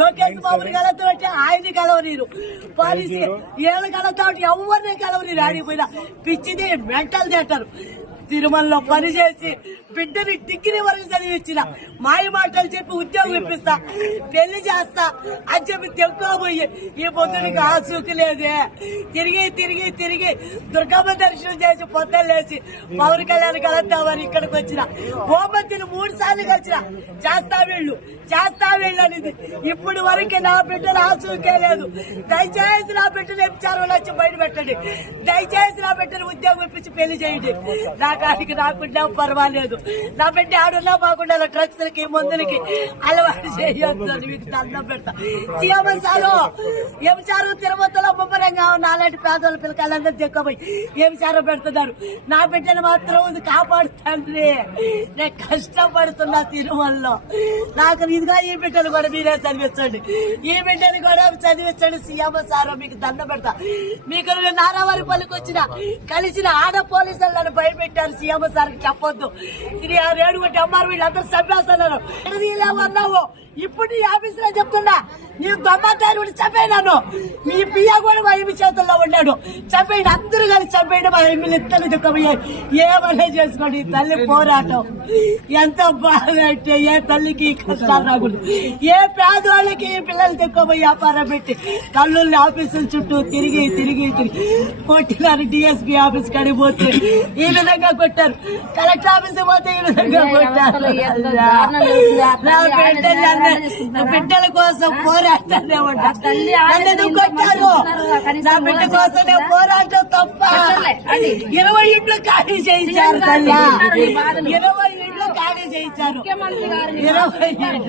లోకేష్ బాబుని కలవతో ఆయన్ని కలవనీరు, పాలసీ ఏళ్ళు కలవతో ఎవరిని కలవనీరు. ఆడిపోయినా పిచ్చిది మెంటల్ థియేటర్ తిరుమలలో పనిచేసి బిడ్డని డిగ్రీ వరకు చదివించిన మాయ మాటలు చెప్పి ఉద్యోగం ఇప్పిస్తా, పెళ్లి చేస్తా అని చెప్పి తెప్పుకోబోయి ఈ పొద్దునికి ఆసూకి లేదే. తిరిగి తిరిగి తిరిగి దుర్గమ్మ దర్శనం చేసి పొద్దులేసి పవన్ కళ్యాణ్ కలుద్దామని ఇక్కడికి వచ్చిన. హోంమంత్రిని 3 సార్లు కలిసిన. చేస్తా వీళ్ళు అనేది ఇప్పటి వరకు నా బిడ్డలు ఆసూకే లేదు. దయచేసి నా బిడ్డలు ఎంచారు వచ్చి బయట పెట్టండి. దయచేసి నా బిడ్డను ఉద్యోగం ఇప్పించి పెళ్లి చేయండి. నా కాడికి రాకుండా పర్వాలేదు. నా బిడ్డ ఆడున్నా బాగుండా డ్రగ్స్ కి మందులకి అలవాటు చేయొద్దు అని మీకు దండం పెడతా. ఎంచారు తిరుపతిలో ముమ్మరంగా ఉన్న అలాంటి పేదవాళ్ళ పిల్లకాయలందరూ దిక్కుపోయి ఎంచారు పెడుతున్నారు. నా బిడ్డను మాత్రం కాపాడుతండ్రి. నేను కష్టపడుతున్నా తిరుమలలో. నాకు ఇదిగా ఈ బిడ్డను కూడా మీరే చదివించండి. ఈ బిడ్డను కూడా చదివించండి. సీఎం సార్ మీకు దండం పెడతా. మీకు నారావారిపల్లికి వచ్చిన కలిసిన ఆడ పోలీసులు నన్ను భయపెట్టారు. సీఎం సార్ చెప్పొద్దు, ఇది ఆ రేణుగుంటి అమ్మారు వీళ్ళందరూ చంపేస్తున్నారు. అన్నావు ఇప్పుడు ఈ ఆఫీసులో చెప్తున్నా, నీ దొమ్మతారు చంపేనాను. మీ పియ్య కూడా మా ఎమ్మి చేతుల్లో ఉన్నాడు. చంపేయండి, అందరూ కలిసి చంపేయండి. మా ఎమ్మిలు ఇద్దరు దిక్కుపోయాయి. ఏమన్నా చేసుకోండి. తల్లి పోరాటం ఎంత బాగా అంటే ఏ తల్లికి కష్టాలు రాకూడదు. ఏ పేదవాళ్ళకి పిల్లలు దిక్కుపోయి వ్యాపారం పెట్టి తల్లుల్ని ఆఫీసుల చుట్టూ తిరిగి తిరిగి తిరిగి కొట్టినారు. డిఎస్పీ ఆఫీస్ కాడికి పోతే ఈ విధంగా కొట్టారు. కలెక్టర్ ఆఫీస్ పోతే ఈ విధంగా కొట్టారు. నా బిడ్డల కోసం పోరాటనే ఉంటారు. కొట్టారు. నా బిడ్డ కోసం పోరాటం తప్ప 20 ఇండ్లు ఖాళీ చేయించారు. 20 ఇండ్లు ఖాళీ చేయించారు. 20 ఇండ్లు